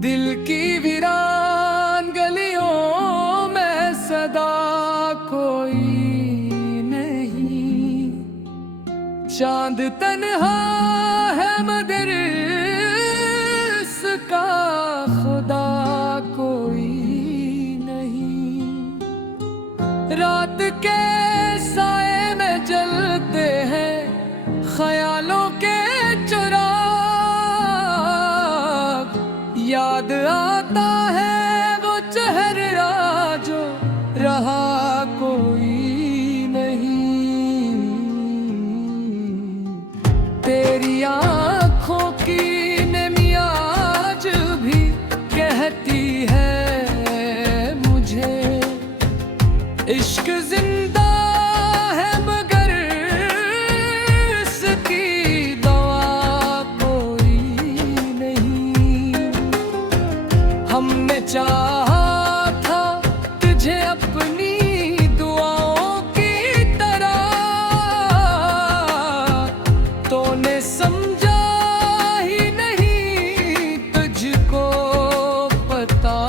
दिल की वीरान गलियों में सदा कोई नहीं। चांद तन्हा है मगर इसका खुदा कोई नहीं। रात के साए में जलते हैं ख्यालों के चुराग। याद आता है वो चेहरा जो रहा कोई नहीं। तेरी आँखों की नमी आज भी कहती है मुझे इश्क जिंदा है मगर इसकी दवा कोई नहीं। हमने चाहा था तुझे अपनी दुआओं की तरह, तूने समझा ही नहीं तुझको पता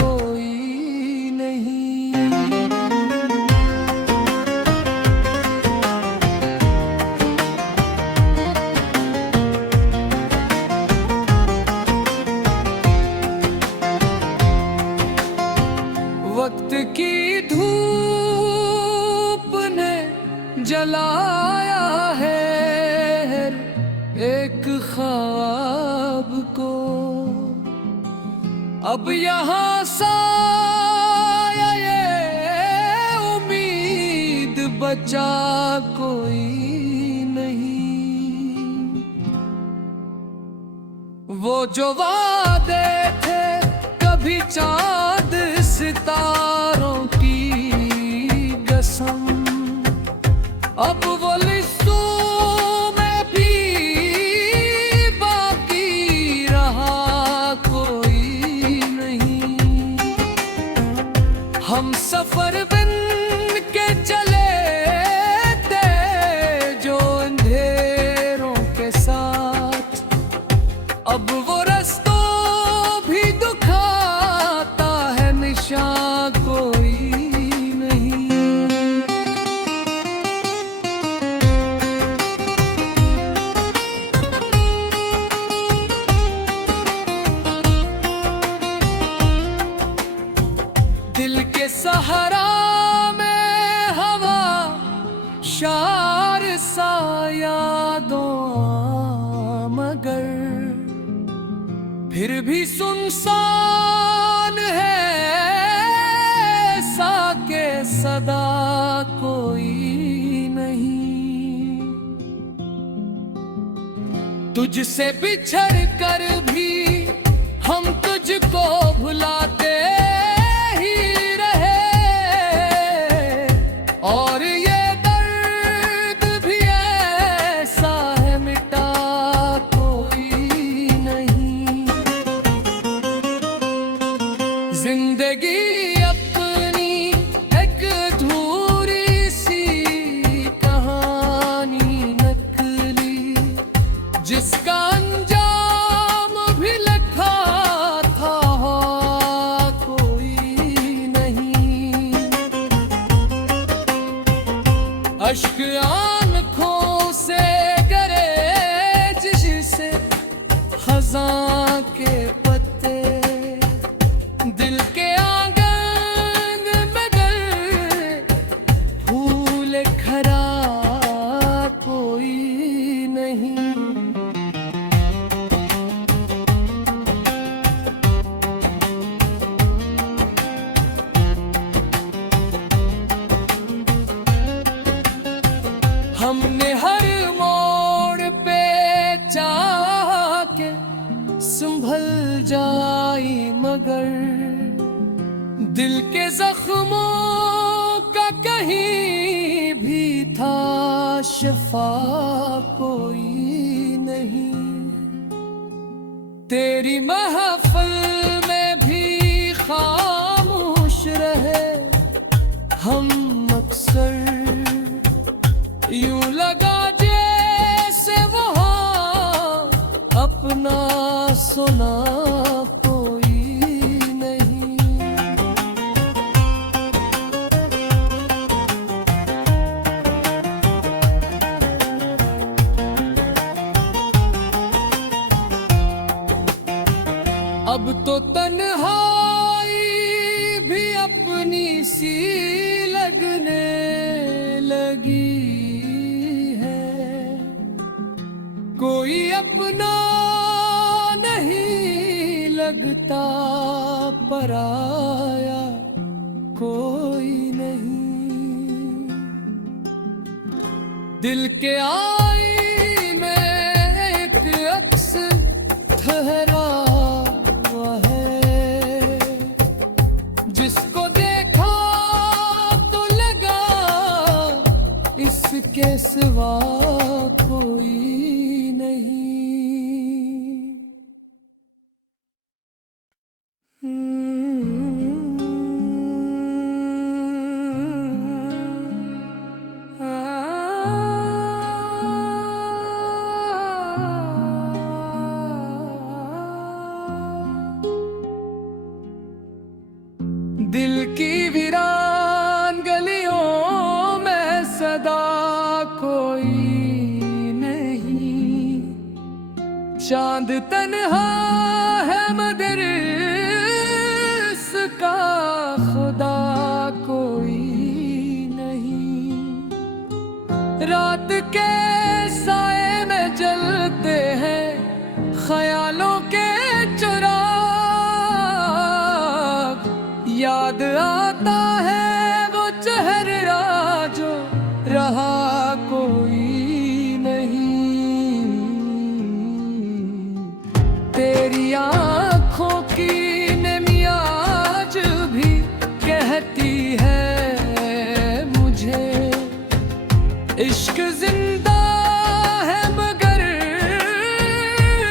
कोई नहीं। वक्त की धूप ने जलाया है एक ख्वाब को। अब यहाँ साया ये उम्मीद बचा कोई नहीं। वो जो वादे थे कभी चांद सितारों की कसम, अब वो लिस्टों में भी बाकी रहा कोई नहीं। हम सफर बन के चले थे जो अंधेरों के साथ, अब वो रास्तों भी दुखाता है निशान कोई नहीं। दिल के सहारा में हवा शार सा यादों मगर फिर भी सुनसान है साके सदा कोई नहीं। तुझसे बिछड़ कर भी हम तुझको भुलाते ही रहे, और ये दर्द भी ऐसा है मिटा कोई नहीं। जिंदगी अपनी एक अधूरी सी कहानी नकली, जिसका अंजाम भी लिखा था कोई नहीं। अश्क आँखों से गिरे जिससे खज़ां के पत्ते, दिल के आंगन में गए फूल खरा कोई नहीं। हमने हर मोड़ पे चाह के संभल जाई मगर दिल के जख्मों का कहीं भी था शिफा कोई नहीं। तेरी महफिल में भी खामोश रहे हम अक्सर, यूं लगा जैसे वहाँ अपना सुना अब तो तन्हाई भी अपनी सी लगने लगी है। कोई अपना नहीं लगता, पराया कोई नहीं। दिल के आईने एक अक्स ठहरा हुआ है, जिसको देखा तो लगा इसके सिवा कोई नहीं। दिल की वीरान गलियों में सदा कोई नहीं। चांद तन्हा है मगर इसका खुदा कोई नहीं। रात के साए में जलते हैं ख्यालों के चुराग। याद आता है वो चेहरा जो रहा कोई नहीं। तेरी आँखों की नमी आज भी कहती है मुझे, इश्क जिंदा है मगर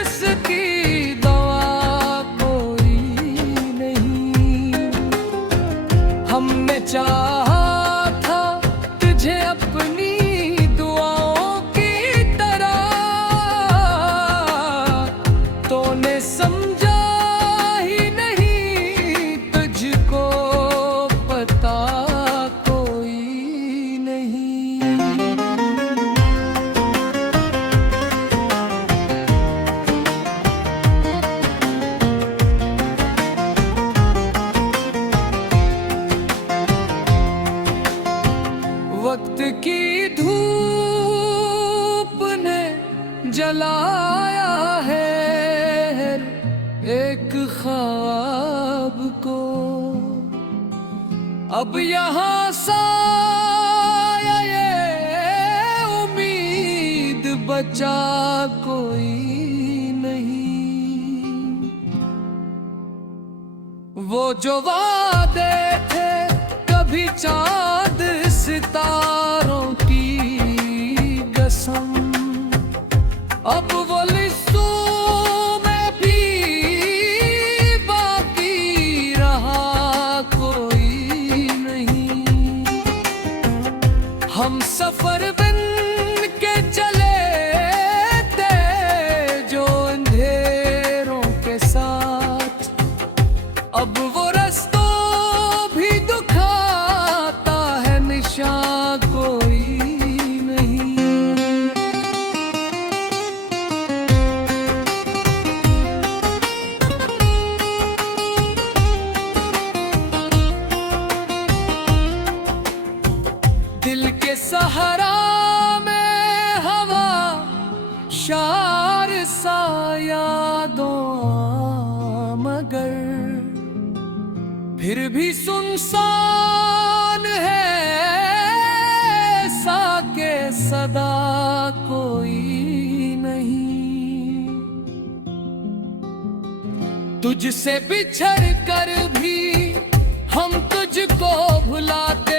इसकी दवा कोई नहीं। हमने चाहा था तुझे अपनी दुआओं की तरह, तूने समझा ही नहीं, तुझको पता कोई नहीं। वक्त की धूप ने जलाया है एक ख्वाब को। अब यहाँ साया ये उम्मीद बचा कोई नहीं। वो जो वादे थे कभी चांद सितारों की कसम, अब वो लिस्सों में भी बाकी रहा कोई नहीं। हम सफर बन के चले थे जो अंधेरों के साथ, अब वो रास्तों भी दुखाता है निशान कोई नहीं। दिल के सहारा में हवा शार सा यादों मगर फिर भी सुनसान है साके सदा कोई नहीं। तुझसे बिछड़ कर भी हम तुझको भुलाते